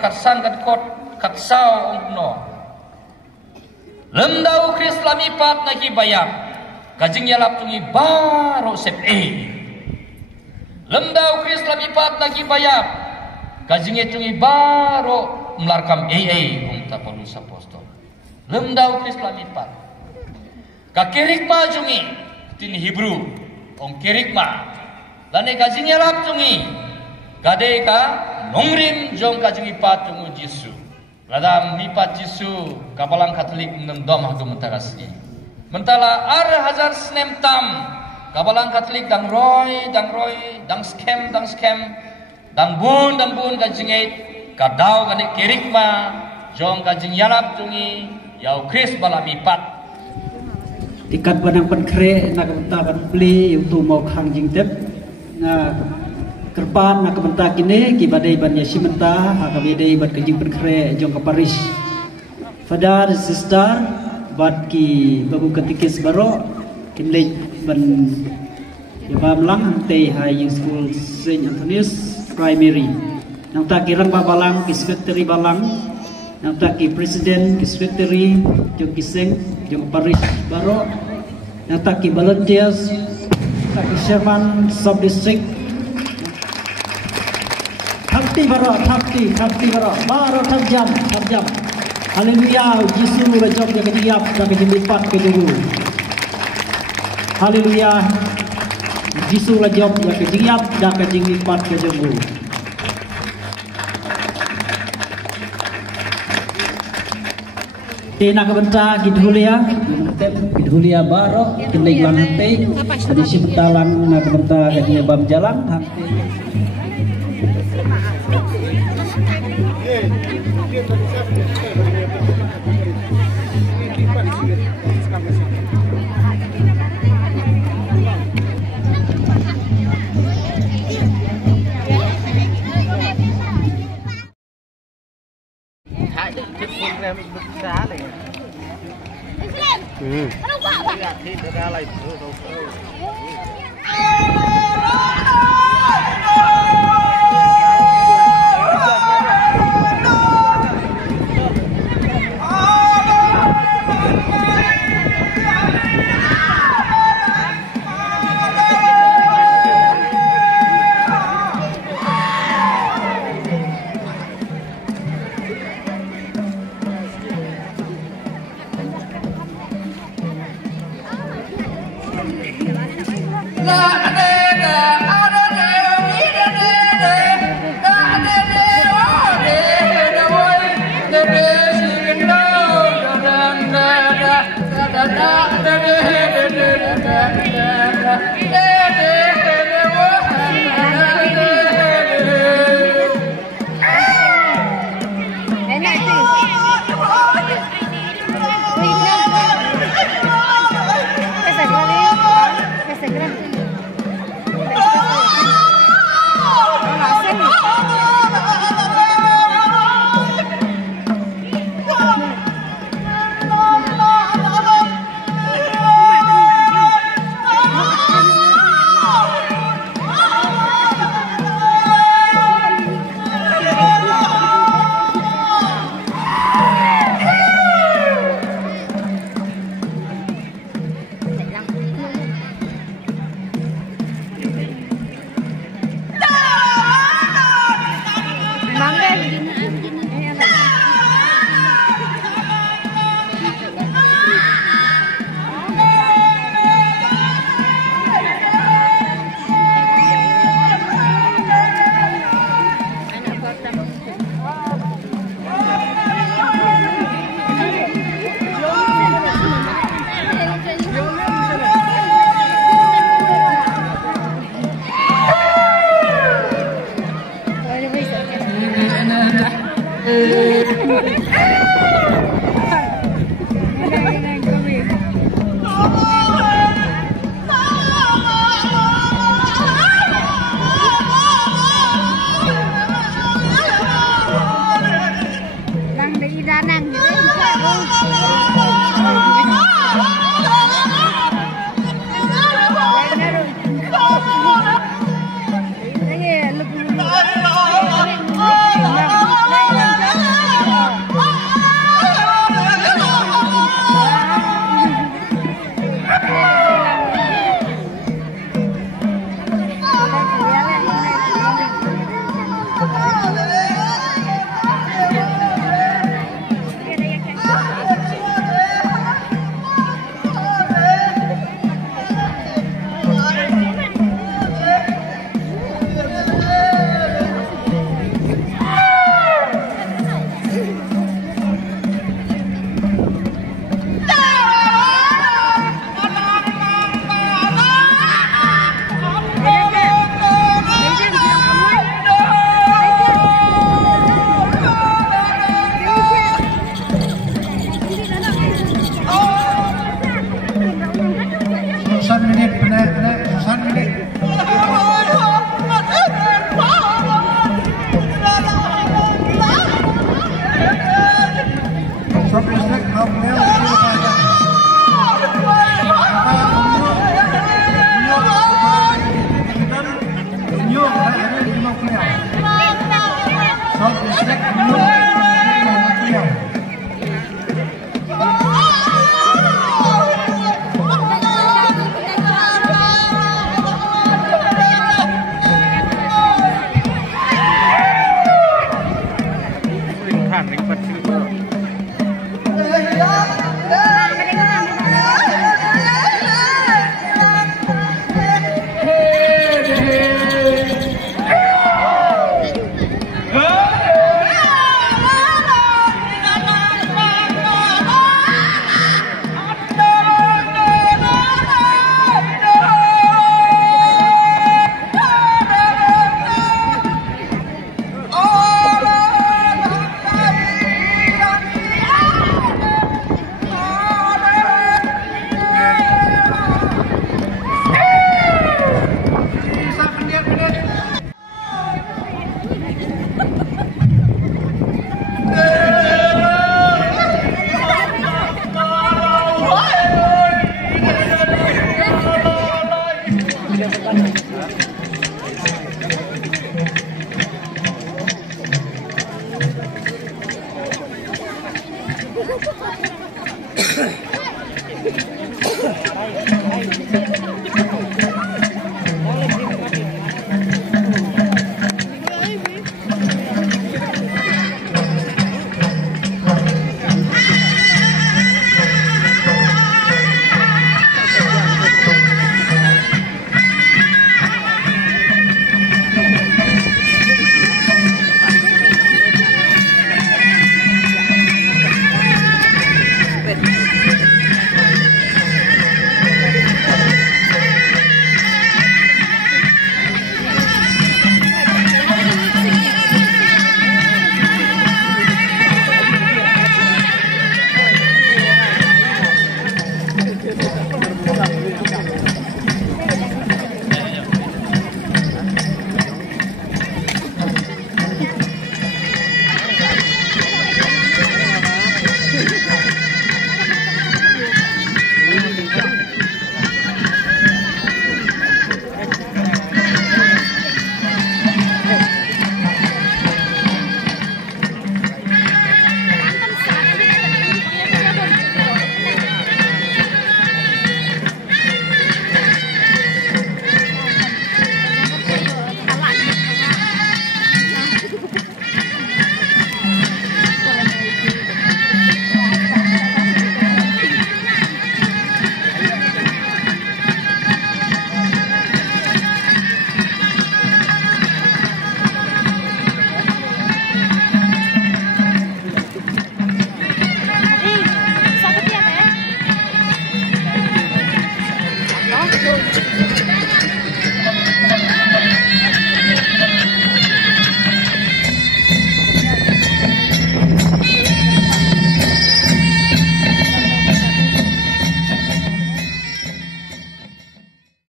katsan kat kot katsau ongno lemdau Kris lami pat nagi bayam kajing yalap tungi baro sep lemdau Kris lami pat nagi bayam kajing tungi baro melarkam umta Paulus apostol lemdau Kris lami pat kakirikma jungi tin Hebrew ong kirikma lane kajing yalap tungi kade ka nongrim jong kajing ipat tungu Yesu radam nipat Yesu kapalang Katolik nang dom hangtu mentarasi mentala ar hazar snem tam kapalang Katolik dang roy dang scam dang bun kajing ait kadau kane kirikma jong kajing yalap tungi yau Kris balam ipat ikat banang penkre nak bentakan beli untuk mau khang jingtep na kerpan nak bentak kini kibadai bannya simenta hakabidai bat kajing penkre jong ke Paris father sister bat ki babu ketikis baro kinlej ban yabam lang hante high school Saint Anthony's primary nang tak kirang babalang ki secretary balang nang tak ki president ki secretary jong kiseng jong Paris baro nang tak ki volunteers tak ki chairman sub district hati baro baro tajam haleluya Yesus rajab yang kejiyap dan kejilipat kejubu haleluya Yesus rajab yang kejiyap dan kejilipat kejubu Tina kebenta Gidhulia baro kendai lang hante tadi simentalang na kebenta kajing bam jalan hante